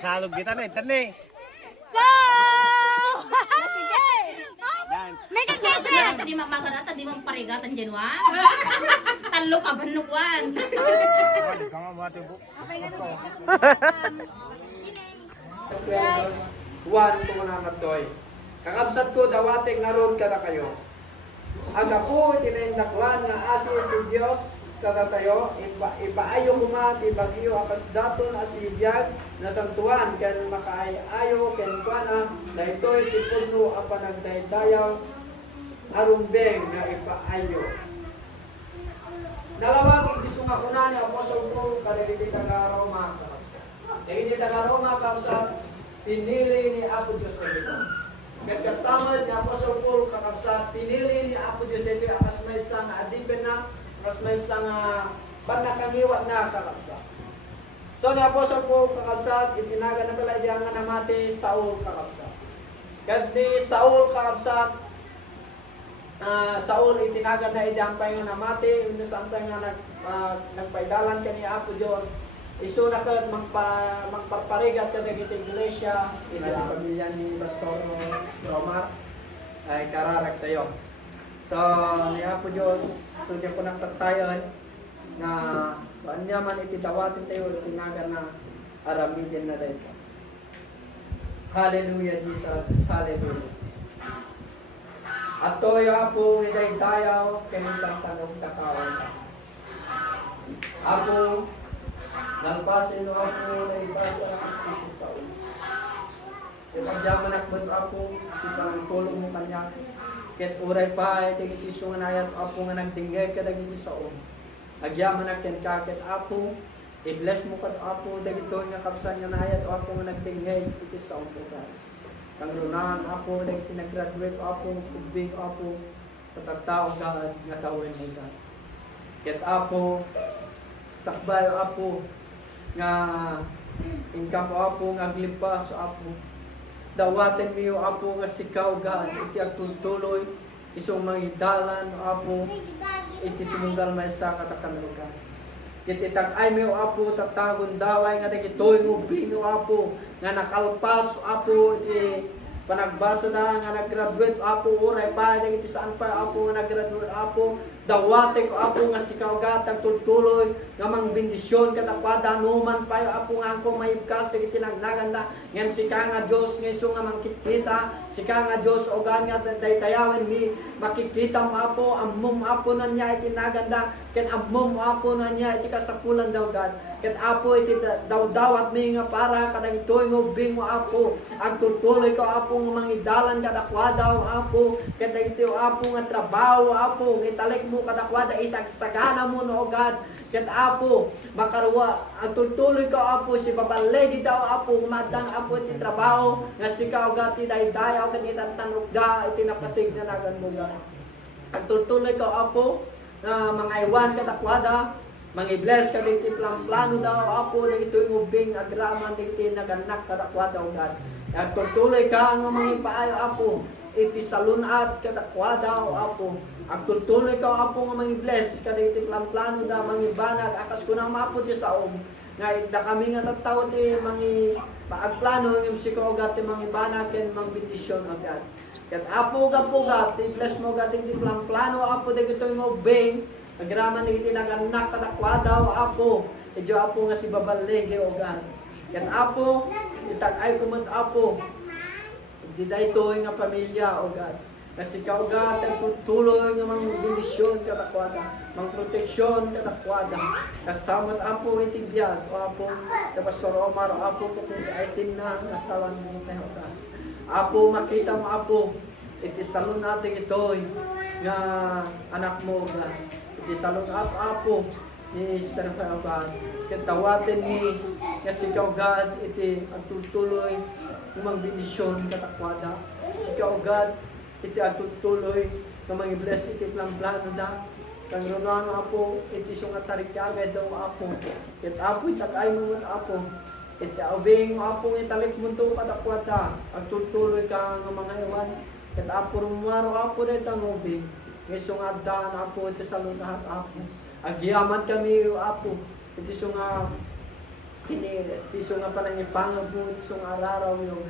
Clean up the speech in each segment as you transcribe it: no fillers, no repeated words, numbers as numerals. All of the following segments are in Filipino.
Nasalog kita na, tani. Go! Sige! May kasi Tadi mamagan ata di mo parigatan dyan wa. Talo ka banukwan. Juan kumanamatoy. Kakabsat ko dawating naroon ka na kayo. Aga po itinindaklan nga asin ti Dios kada tayo ipaayo kumat ibagyo akas daton asibiyag na santuan ken makaayo ken kuana daytoy ti pudno a panagdaydayaw arumbeng nga ipaayo. Dalawang igiso nga kuna ni Apostol Paul kada diti taga Roma. Diti taga Roma kapsat pinili ni Apo Dios dito. Ket kastamad ni Apostol Paul kakabsat pinili ni Apo Dios dito akas may sang adipen na akas may sang panakaniwat na kakabsat. So ni Apostol Paul kakabsat itinaga na pala diyan nga namati Saul kakabsat. Ket ni Saul kakabsat Saul itinaga na idampay nga namati uno sampay nga nagpaidalan kani Apo Dios. Iso na ka magpaparigat ka dagiti iglesia, iti pamilya ni Pastor Romar ay kararak tayo. So, ni Apo Diyos, so diyan ko nagtatayon na baan naman iti dawatin tayo, tinaga na aramidin na dito. Hallelujah, Jesus. Hallelujah. At toyo Apo, iday dayaw, kayong tanong takawan. Apo, nagpasin o ako na ibasa ang Saul. Ipagyaman akbot ako, ipang tulong mo kanya. Ket uray pa, itigit nga nayat ako nga nagtinggay ka dagi si Saul. Agyaman akin ka, ket ako, i-bless mo kat ako, dagito nga kapsan nga nayat ako nga nagtinggay iti Saul ko guys. Kangrunahan ako, dagi pinag-graduate ako, kubig ako, katatao God, nga tawin mo God. Ket ako, sakbay ako, nga ingkam apo nga aglipas apo dawaten miyo apo nga sikaw God iti agtutuloy isong mangidalan apo iti tumunggal may sa katakanugan iti tag-ay miyo apo tatagon daway nga dagitoy ngubing apo nga nakalpas apo iti panagbasa na nga nag-graduate apo uray pa iti saan pa apo nga nag-graduate apo dawate ko apo nga sikaw gatag tultuloy nga mang bendisyon katakwada numan payo apo nga ko maibkas iti tinagnaganda ngem sika nga Dios nga isu nga mangkikita sika nga Dios o gan nga daydayawen mi makikita mo apo ammom apo na niya iti naganda ken ammom apo na niya iti kasapulan daw God ket apo iti dawdawat mi nga para kadang itoy ngubing mo apo agtultuloy ko apo nga mangidalan kadakwada apo ket iti apo nga trabaho apo italik mo kadakwada isagsagana mo no God ket apo makarwa agtultuloy ka apo si babalegi daw apo madang apo iti trabaho nga sikaw gati daydayaw ket itantanugda iti napatig na nagan mo God agtultuloy ka apo mga iwan kadakwada mangi-bless ka diti plano daw apo dagito ngubing agraman diti naganak kadakwada God agtultuloy ka nga mangipaayo apo iti salunat kadakwada apo agtultuloy ka apo nga mangi-bless kada iti plano da mangibanag akas kunang mapo ti saom nga ida kami nga tattaw ti mangi paagplano ngem sikaw gati mangibanag ken mangbendisyon agad ket apo gapugat ti bless mo gati ti plano apo dagito ngubing agraman iti naganak kadakwada apo idyo apo nga si babalege o God ket apo itag-ay kumot apo di daytoy nga pamilya o God kasi ikaw God ang tutuloy nga mga bendisyon kadakwada mga proteksyon kadakwada kasamot apo iti biyag o apo sa Pastor Omar o apo kung kaitin na nasawan mo tayo God apo makita mo apo iti salon natin itoy nga anak mo God iti salon apo ni Sister God kitawatin ni nga sikaw God iti agtutuloy umang bendisyon katakwada sikaw God iti agtutuloy nga mangi-bless iti plano da kang runan apo iti sunga tarikyaga daw apo ket apo itag-ay mo apo iti ubing apo italik mo to katakwada agtutuloy ka nga mga iwan ket apo rumaro apo dito ubing isong abdaan apo iti salunahat apo agyaman kami apo iti sunga kini tiso nga pa nang ipangabot isong araraw yung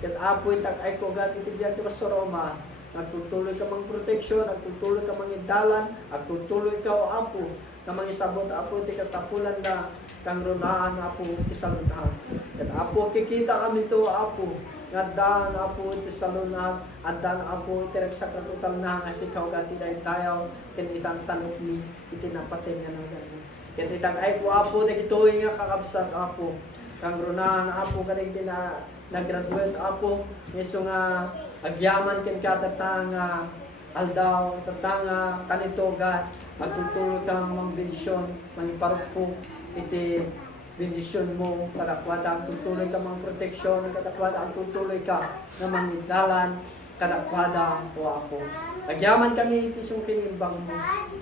kat apoy tak ay ko gat itibiyag ti Pastor Roma, nagtutuloy ka mang proteksyon, nagtutuloy ka mang idalan, nagtutuloy ka o apo, ka mang isabot apo ti kasapulan na kang runaan apo ti salunhan. Kat apo kikita kami to apo, ngadaan apo ti salunhan, addan apo ti nagsakatutal na nga sikaw gati dahil tayo, ken itantanok ni itinapatin nga ng gano'n. Ket itag ay ko apo dagitoy nga kakabsat apo, kang runaan apo kanig na nag-graduate apo miso nga agyaman ken katatang aldaw tatang kanitoga magtutulog kang mga bendisyon maniparpo iti bendisyon mo kadakwada ang tutuloy ka mga proteksyon kadakwada ang tutuloy ka na mangidalan kadakwada po ako agyaman kami iti sung kinimbang mo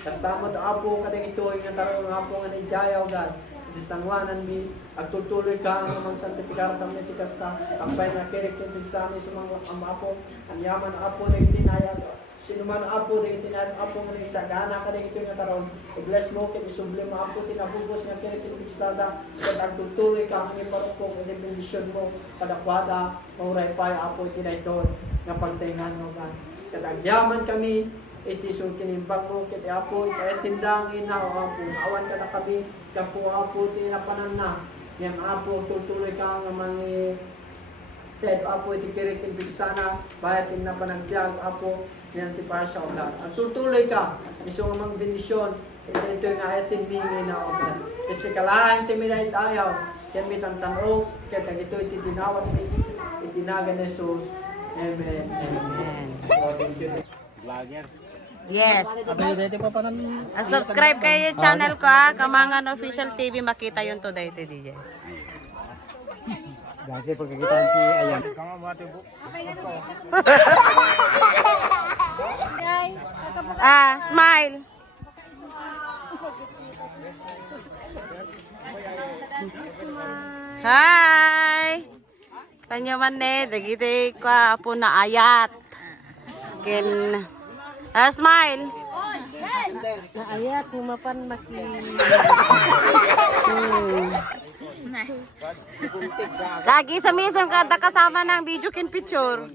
kasama to apo kadang ito nga tarong apo nga nijayaw God iti sanwanan mi agtutuloy ka ang mga santifikar tamni ti kasta ang pay nga kirek tin pigsami sa mga amapo ang yaman apo na itinayag sino man apo na itinayag apo nga nagsagana ka ito nga taron i-bless mo ket isubli mo apo tinabubos nga kirek tin pigsada ket agtutuloy ka ang iparupok iti bendisyon mo kadakwada mauray pay apo itinayton nga pagtingan mo God ket agyaman kami iti sung kinimbang mo ket apo iti tindang ina o apo awan ka na kami kapo apo ti napanan na yan apo tutuloy ka nga mangi ted apo iti kirek tin bigsana bayat tin napanagbiag apo yan ti pasya o God at tutuloy ka iso nga mang bendisyon ito nga ayatin mingi na o God kasi kalahan ti minahit ayaw yan mitantanong kaya ito iti dinawat itinaga ni Jesus. Amen. Amen. Vlogger. Yes. Subscribe kayo yung channel ko Kamangan Official TV, makita yun to dito DJ. Kasi pagkakitaan si Ayan. Smile. Hi. Tanyo man dagiti ko po na ayat. Ken smile. Naayat, pumapan maki. Lagi sa misang kada kasama ng video kin picture.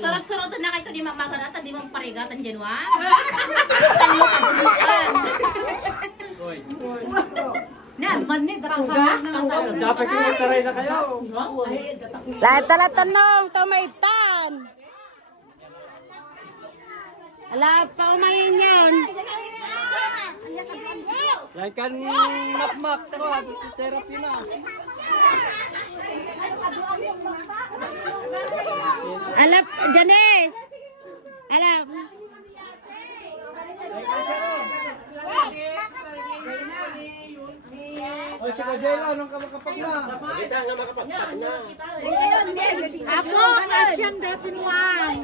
Sarot-sarot na kayo di mamagarata, di mong parigatan dyan, wa? Talo ka bunuan. Man ni dapat Dapat yung taray na kayo. Lahat tala tanong, tamaitan. Ala pa umayin yun. Yan kan makmak taro therapy na. Alap, Janes. Alap. O si Kajela, anong kapag na? Apo, asyang datin one.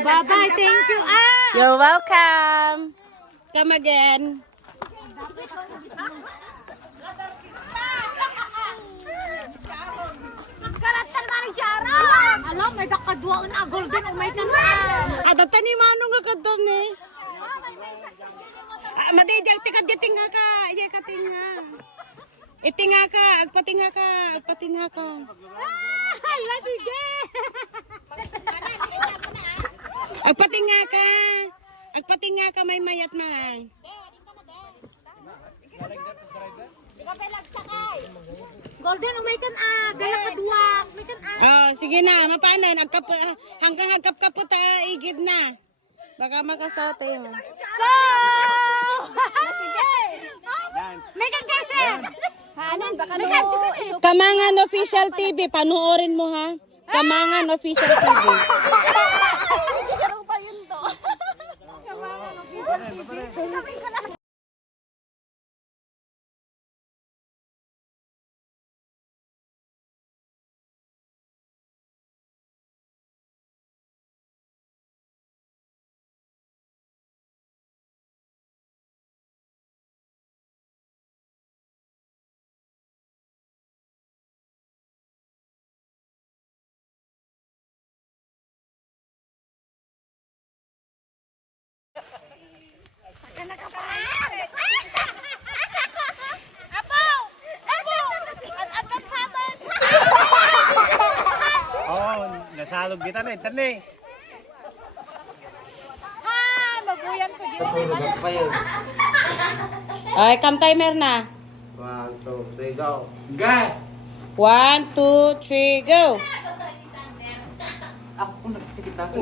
Bye-bye, thank you. You're welcome. Come again. Kalatan maring Sharon. Alam, may dakadwa na golden o may kanal. Adata ni Manong nga kadam eh. Madidyak tikad-tinga ka. Iya ka tinga. Itinga ka, agpatinga ka, agpatinga ka. Hala, sige. Agpatinga ka. Agpatinga ka may mayat man. Golden o may kanal. Dala kadwa. May kanal. Oh, sige na, mapanan. Hanggang agkap-kapot igid na. Baka makasate mo. Go! Sige. May kasi. Hanan, baka no. Kamangan Official TV, panoorin mo ha. Kamangan Official TV. pa yun to. Tagalog kita na, tani. Ha, mabuyan ko dito. Ay, cam timer na. 1, 2, 3, go. 1, 2, 3, go! Ako nagsikita.